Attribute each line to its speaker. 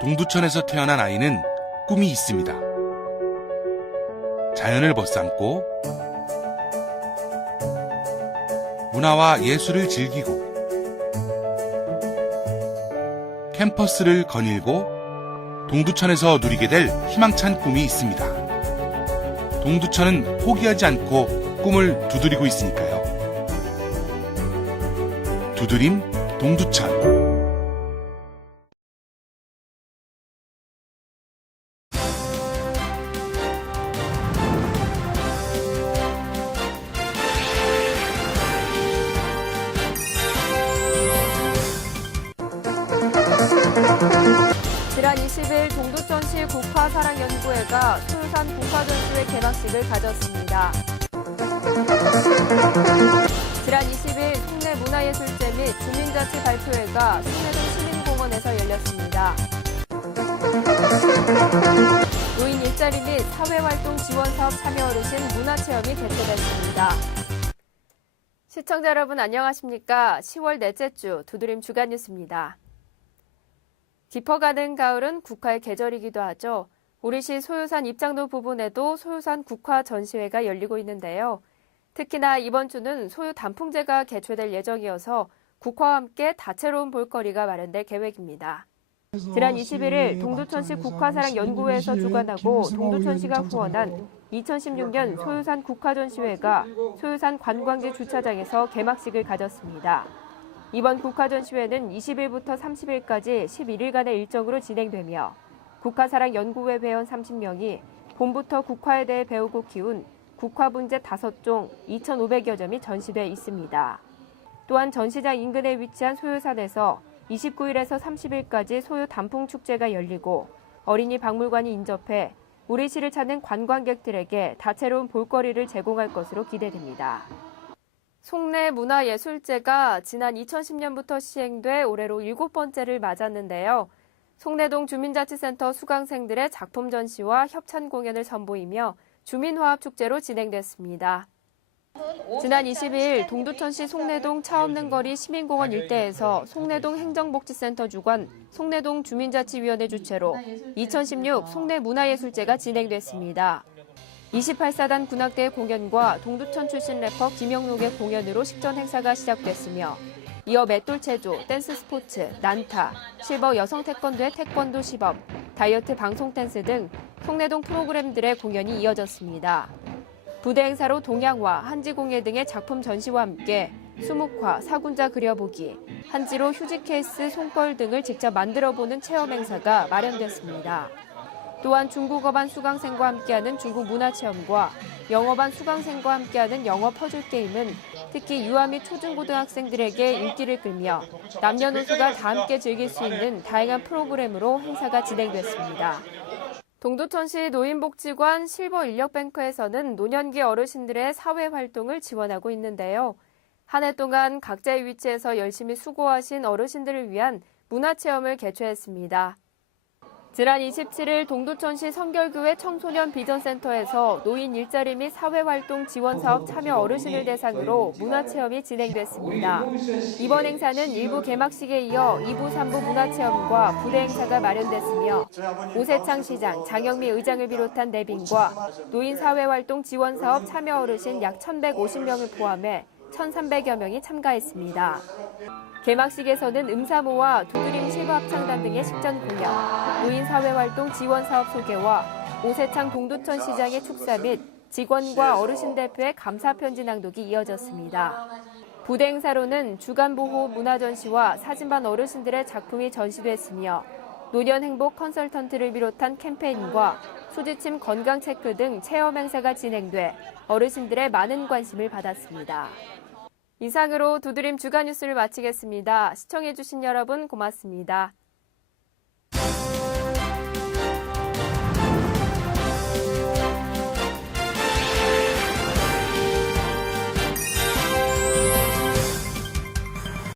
Speaker 1: 동두천에서 태어난 아이는 꿈이 있습니다. 자연을 벗삼고 문화와 예술을 즐기고 캠퍼스를 거닐고 동두천에서 누리게 될 희망찬 꿈이 있습니다. 동두천은 포기하지 않고 꿈을 두드리고 있으니까요. 두드림 동두천.
Speaker 2: 지난 20일 동두천시 국화사랑연구회가 소유산 국화전시회 개막식을 가졌습니다. 지난 20일 송내문화예술제 및 주민자치 발표회가 송내동 시민공원에서 열렸습니다. 노인 일자리 및 사회활동 지원 사업 참여 어르신 문화체험이 개최됐습니다. 시청자 여러분 안녕하십니까? 10월 넷째 주 두드림 주간 뉴스입니다. 깊어가는 가을은 국화의 계절이기도 하죠. 우리시 소유산 입장도 부분에도 소유산 국화 전시회가 열리고 있는데요. 특히나 이번 주는 소유 단풍제가 개최될 예정이어서 국화와 함께 다채로운 볼거리가 마련될 계획입니다. 지난 21일 동두천시 국화사랑 연구회에서 주관하고 동두천시가 후원한 2016년 소유산 국화전시회가 소유산 관광지 주차장에서 개막식을 가졌습니다. 이번 국화전시회는 20일부터 30일까지 11일간의 일정으로 진행되며 국화사랑 연구회 회원 30명이 봄부터 국화에 대해 배우고 키운 국화 분재 5종 2,500여 점이 전시돼 있습니다. 또한 전시장 인근에 위치한 소유산에서 29일에서 30일까지 소유 단풍 축제가 열리고 어린이 박물관이 인접해 우리 시를 찾는 관광객들에게 다채로운 볼거리를 제공할 것으로 기대됩니다. 송내 문화예술제가 지난 2010년부터 시행돼 올해로 일곱 번째를 맞았는데요. 송내동 주민자치센터 수강생들의 작품 전시와 협찬 공연을 선보이며 주민화합 축제로 진행됐습니다. 지난 20일 동두천시 송내동 차 없는 거리 시민공원 일대에서 송내동 행정복지센터 주관 송내동 주민자치위원회 주최로 2016 송내 문화예술제가 진행됐습니다. 28사단 군악대 공연과 동두천 출신 래퍼 김영록의 공연으로 식전 행사가 시작됐으며 이어 맷돌 체조, 댄스 스포츠, 난타, 실버 여성 태권도의 태권도 시범, 다이어트 방송 댄스 등 송내동 프로그램들의 공연이 이어졌습니다. 부대 행사로 동양화, 한지공예 등의 작품 전시와 함께 수묵화, 사군자 그려보기, 한지로 휴지 케이스, 손걸 등을 직접 만들어보는 체험 행사가 마련됐습니다. 또한 중국어반 수강생과 함께하는 중국 문화체험과 영어반 수강생과 함께하는 영어 퍼즐 게임은 특히 유아 및 초중고등학생들에게 인기를 끌며 남녀노소가 다 함께 즐길 수 있는 다양한 프로그램으로 행사가 진행됐습니다. 동두천시 노인복지관 실버 인력뱅크에서는 노년기 어르신들의 사회 활동을 지원하고 있는데요. 한 해 동안 각자의 위치에서 열심히 수고하신 어르신들을 위한 문화체험을 개최했습니다. 지난 27일 동두천시 성결교회 청소년 비전센터에서 노인 일자리 및 사회활동 지원 사업 참여 어르신을 대상으로 문화체험이 진행됐습니다. 이번 행사는 일부 개막식에 이어 2부, 3부 문화체험과 부대 행사가 마련됐으며 오세창 시장, 장영미 의장을 비롯한 내빈과 노인 사회활동 지원 사업 참여 어르신 약 1,150명을 포함해 1,300여 명이 참가했습니다. 개막식에서는 음사모와 두드림 실버합창단 등의 식전 공연, 노인 사회활동 지원 사업 소개와 오세창 동두천 시장의 축사 및 직원과 어르신 대표의 감사 편지 낭독이 이어졌습니다. 부대 행사로는 주간 보호 문화 전시와 사진반 어르신들의 작품이 전시됐으며 노년 행복 컨설턴트를 비롯한 캠페인과 소지침 건강 체크 등 체험 행사가 진행돼 어르신들의 많은 관심을 받았습니다. 이상으로 두드림 주간 뉴스를 마치겠습니다. 시청해주신 여러분 고맙습니다.